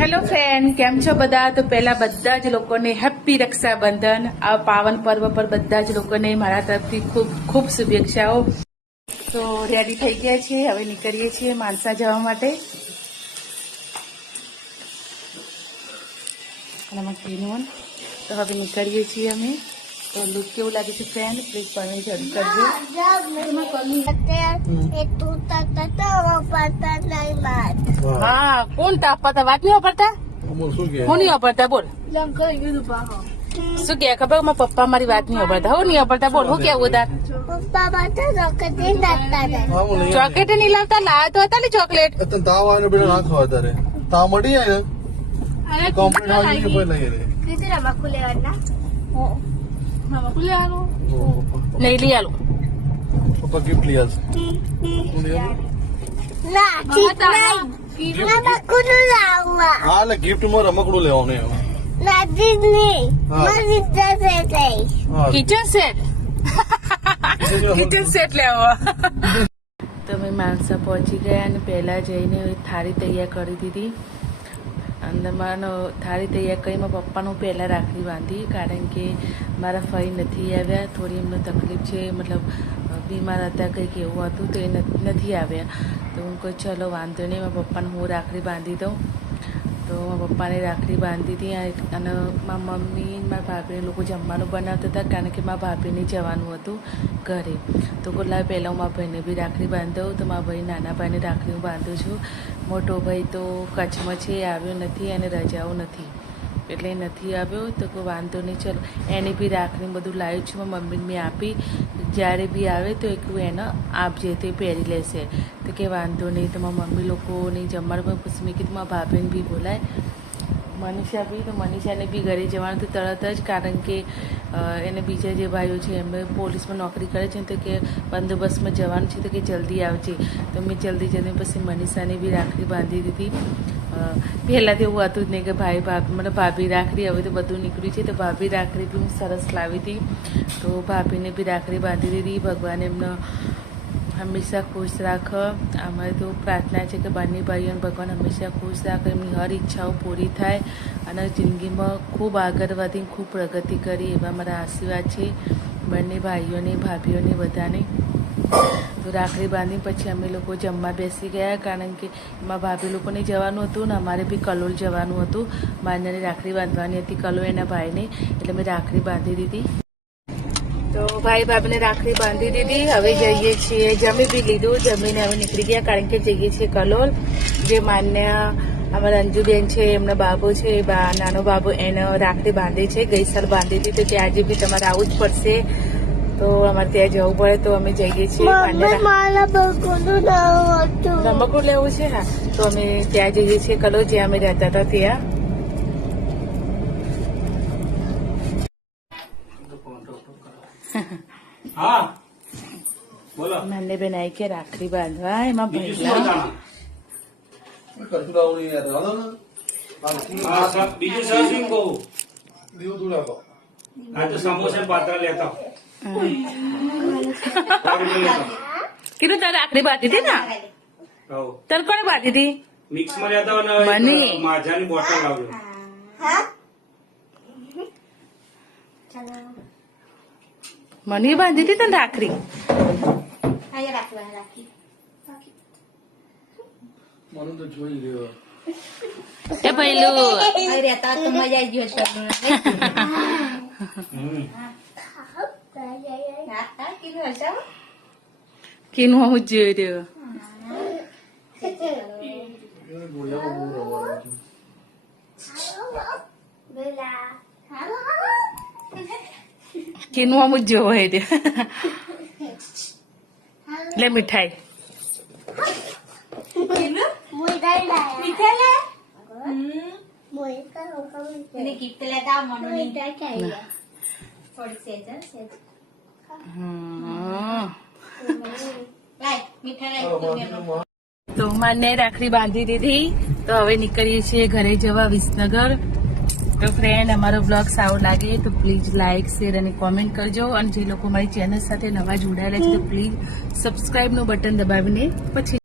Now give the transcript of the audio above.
Hello friend, કેમ છો બધા? તો પહેલા બધા જ લોકોને હેપી રક્ષાબંધન. આ પાવન પર્વ પર બધા જ લોકોને મારા તરફથી ખૂબ ખૂબ શુભેચ્છાઓ. તો રેડી થઈ ગયા છીએ, હવે નીકળીએ છીએ માનસા જવા માટે. તો હવે નીકળીએ છીએ અમે. તો લુક કેવું લાગે છે ફ્રેન્ડ, પ્લીઝ પણ જરૂર કરજો. હા, કોણ તાપતા વાત નહીં વાપરતા? હું નહીં વાપરતા, બોલ. શું કે ખબર? મારા પપ્પા મારી વાત નહીં વાપરતા. હું નહીં વાપરતા, બોલ. હું કેવું તાર? ચોકલેટ નહીં લાવતા? લાવ્યા તો હતા ને ચોકલેટ. તાવ આવે પેલા ના ખવા તારે તાવ મળી જાય ને કમ્પ્લીટ આવી ગયું લઈ નહીં લઈ આલું. પપ્પા ગિફ્ટ લઈ આવશે હા એટલે ગિફ્ટ માં રમકડું લેવાનું કિચન સેટ કિચન સેટ લેવો. તમે માનસા પહોંચી ગયા અને પહેલા જઈને થાળી તૈયાર કરી દીધી. અંદર મારો થાળી તૈયાર કરી મારા પપ્પાનું પહેલાં રાખડી બાંધી, કારણ કે મારા ફઈ નથી આવ્યા. થોડી એમને તકલીફ છે, મતલબ બીમાર હતા, કંઈક એવું હતું તો એ નથી આવ્યા. તો હું કહું ચલો વાંધો નહીં, મારા પપ્પાને હું રાખડી બાંધી દઉં. તો મારા પપ્પાને રાખડી બાંધી હતી અને મારા મમ્મી મારા ભાભીને લોકો જમવાનું બનાવતા હતા, કારણ કે મારા ભાભીને જવાનું હતું ઘરે. તો કેટલા પહેલાં હું મારા ભાઈને બી રાખડી બાંધું. તો મારા ભાઈ નાના ભાઈને રાખડી હું બાંધું છું. મોટો ભાઈ તો કચ્છમાં છે, આવ્યો નથી અને રજાઓ નથી એટલે નથી આવ્યો. તો કોઈ વાંધો નહીં, ચલો એની બી રાખડી બધું લાવ્યું છું. મારા મમ્મીને મેં આપી, જ્યારે બી આવે તો એકલું એને આપજે, તે પહેરી લેશે. તો કે વાંધો નહીં. તો મારા મમ્મી લોકોની જમવાનું પણ પછી મેં કીધું મારા ભાભીને બી બોલાય, મનીષા બી. તો મનીષાને બી ઘરે જવાનું તો તરત જ, કારણ કે એને બીજા જે ભાઈઓ છે એમને પોલીસમાં નોકરી કરે છે, તો કે બંદોબસ્તમાં જવાનું છે, તો કે જલ્દી આવજે. તો મેં જલ્દી પછી મનીષાને બી રાખડી બાંધી દીધી. પહેલાં તો એવું હતું જ નહીં કે ભાઈ ભાભી મને ભાભી રાખડી, હવે તો બધું નીકળ્યું છે. તો ભાભી રાખડી બી હું સરસ લાવી હતી. તો ભાભીને બી રાખડી બાંધી દીધી. ભગવાન એમને હંમેશા ખુશ રાખે. અમારે તો પ્રાર્થના છે કે બંને ભાઈઓને ભગવાન હંમેશા ખુશ રાખે, એમની હર ઈચ્છાઓ પૂરી થાય અને જિંદગીમાં ખૂબ આગળ વધી ખૂબ પ્રગતિ કરી, એવા મારા આશીર્વાદ છે બંને ભાઈઓને ભાભીઓને બધાને. તો રાખડી બાંધી પછી અમે લોકો જમવા બેસી ગયા, કારણ કે એમાં ભાભી લોકોને જવાનું હતું ને અમારે બી કલોલ જવાનું હતું. માન્યાને રાખડી બાંધવાની હતી કલોલ એના ભાઈને, એટલે મેં રાખડી બાંધી દીધી. તો ભાઈ ભાભીને રાખડી બાંધી દીધી. હવે જઈએ છીએ, જમી બી લીધું, જમીને હવે નીકળી ગયા, કારણ કે જઈએ છીએ કલોલ. જે માન્યા અમારા અંજુબેન છે, એમના બાબુ છે, નાનો બાબુ, એને રાખડી બાંધી છે, ગઈ સાલ બાંધી હતી. તો ત્યાં આજે બી તમારે આવવું જ પડશે. તો અમારે ત્યાં જવું પડે, તો અમે જઈએ છીએ. રમકડું લેવું છે. હા, તો અમે ત્યાં જઈએ છીએ કલોલ, જ્યાં અમે રહેતા હતા ત્યાં. મને બેન આવી કે રાખડી બાંધવા, એમાં ભૈલા કીધું તારે રાખડી બાંધી હતી ને? તારે કોને બાંધી હતી? મિક્સમાં લેતા મને માજાની બોટલ લાવજો. મને બાંધી હતી તને રાખડી? મને તો જોઈ રહ્યો એ ભૈલું કેનું હું જોઈ રહ્યો. કેનું આમ જ જોવો હે લે મીઠાઈ. તો મને રાખડી બાંધી દીધી. તો હવે નીકળીએ છીએ ઘરે જવા વિસનગર. તો ફ્રેન્ડ, અમારો બ્લોગ સારો લાગે તો પ્લીઝ લાઇક, શેર અને કોમેન્ટ કરજો. અને જે લોકો મારી ચેનલ સાથે નવા જોડાયેલા છે તો પ્લીઝ સબસ્ક્રાઇબનું બટન દબાવીને પછી